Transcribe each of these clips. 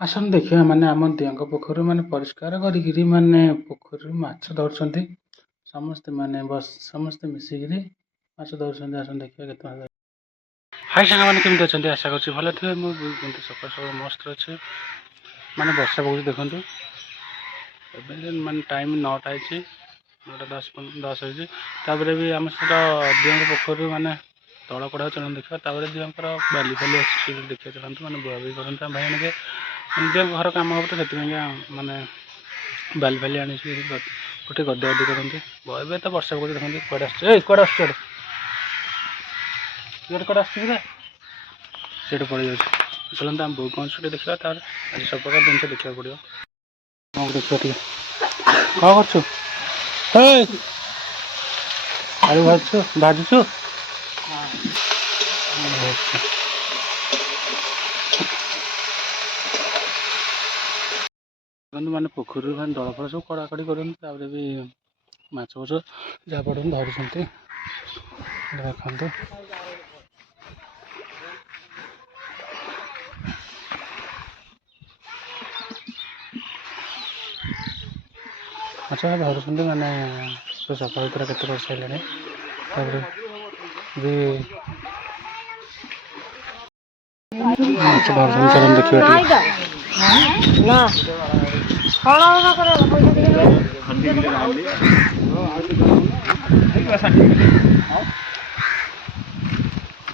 ଆସନ୍ତୁ ଦେଖିବା ମାନେ ଆମ ଦିଅଁଙ୍କ ପୋଖରୀ ମାନେ ପରିଷ୍କାର କରିକିରି ମାନେ ପୋଖରୀରୁ ମାଛ ଧରୁଛନ୍ତି ସମସ୍ତେ ମାନେ ସମସ୍ତେ ମିଶିକିରି ମାଛ ଧରୁଛନ୍ତି। ଆସନ୍ତୁ ଦେଖିବା କେତେ ମାଛ। ହାଇ ସାଙ୍ଗମାନେ କେମିତି ଅଛନ୍ତି? ଆଶା କରୁଛି ଭଲ ଥିବେ। ମୁଁ କିନ୍ତୁ ସକାଳୁ ସକାଳୁ ମସ୍ତ ଅଛି। ମାନେ ବର୍ଷା ପକଉଛି ଦେଖନ୍ତୁ। ଏବେ ମାନେ ଟାଇମ୍ 9ଟା ହେଇଛି, 9:10 ହେଇଛି। ତାପରେ ବି ଆମ ସହିତ ଦିଅଁଙ୍କ ପୋଖରୀରୁ ମାନେ ତଳ ପଡ଼ା ଚଳନ ଦେଖିବା। ତାପରେ ଦିଅଁଙ୍କର ବାଲି ଫାଲି ଅଛି ଦେଖିବା ଚାଲନ୍ତୁ। ମାନେ ବୁଆବୁଇ କରନ୍ତି ଆମ ଭାଇମାନେ। ଦିଅଁଙ୍କ ଘର କାମ ହେବ ତ ସେଥିପାଇଁକା ମାନେ ବାଲି ଫାଲି ଆଣିକି ଗୋଟେ ଗଦାଗଦି କରନ୍ତି। ଏବେ ତ ବର୍ଷା ପକଉଛି ଦେଖନ୍ତି। କୁଆଡ଼େ ଆସୁଛି? କୁଆଡ଼େ ଆସୁଛି? କୁଆଡ଼େ ଆସୁଛି କିରେ? ସେଇଠୁ ପଳେଇ ଯାଉଛି। ଚାଲନ୍ତୁ ଆମ ବୋଉ କ'ଣ ଟିକେ ଦେଖିବା। ତାପରେ ଆଜି ସବୁ ପ୍ରକାର ଜିନିଷ ଦେଖିବାକୁ ପଡ଼ିବ। କ'ଣ ଦେଖିବା ଟିକେ। କ'ଣ କରୁଛୁ? ଆଳୁ ଭାଜୁଛୁ? ମାନେ ପୋଖରୀରୁ ମାନେ ଦଳ ଫଳ ସବୁ କଡ଼ାକଡ଼ି କରନ୍ତି। ତାପରେ ବି ମାଛ ଫାଛ ଯାହା ପଡ଼ନ୍ତି ଧରୁଛନ୍ତି ଦେଖନ୍ତୁ। ମାଛ ଧରୁଛନ୍ତି ମାନେ ସକାଳ ଭିତରେ କେତେ କରିସାରିଲେଣି। ତାପରେ ବି ମାଛ ଧରୁଛନ୍ତି ଦେଖିବା ଟିକେ।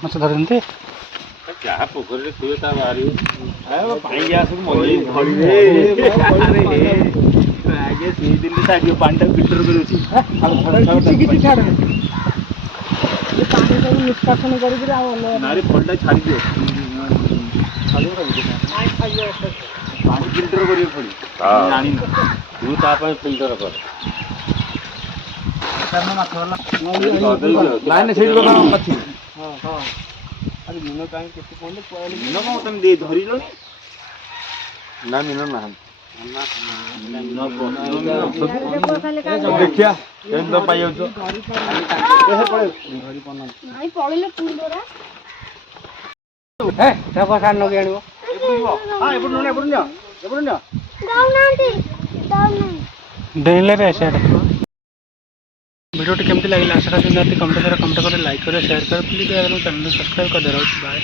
ମାଛ ଧରନ୍ତି ଯାହା ପୋଖରୀରେ ଥିବେ ତା ବାହାରିବ। ପାଣି ଗ୍ୟାସକୁ ପାଣିଟା ଫିଲ୍ଟର କରୁଛି। କିଛି ଛାଡୁନି ପାଣି ସବୁ ନିଷ୍କାସନ କରିକିରି ଆଉ ନାରେ ଫଳଟା ଛାଡ଼ିଦିଅ। ପାଣି ଫିଲ୍ଟର କରିବାକୁ ପଡ଼ିବ। ଜାଣିନ ତୁ ତା ପାଇଁ ଫିଲ୍ଟର କର। ନାଇଁ ସେଇଠି ଅଛି। ମିନ କାହିଁ କେତେ ପଡ଼ିଲେ ମିନ କ'ଣ ତମେ ଧରିଲଣି? ନା ମିନ ନାହାନ୍ତି। ଦେଖିଆ କେମିତି ତ ପାଇଯାଉଛ। ଡେଇଁଲେ ସିଆଡ଼େ। ଭିଡ଼ିଓଟି କେମିତି ଲାଗିଲା ଆଶା କରୁଛି ନିହାତି କମେଣ୍ଟ କରି ଲାଇକ୍ କରେ, ସେୟାର କରେ, ପ୍ଲିଜ୍ ଚ୍ୟାନେଲ ସବସ୍କ୍ରାଇବ୍ କରିଦେବେ। ବାଏ।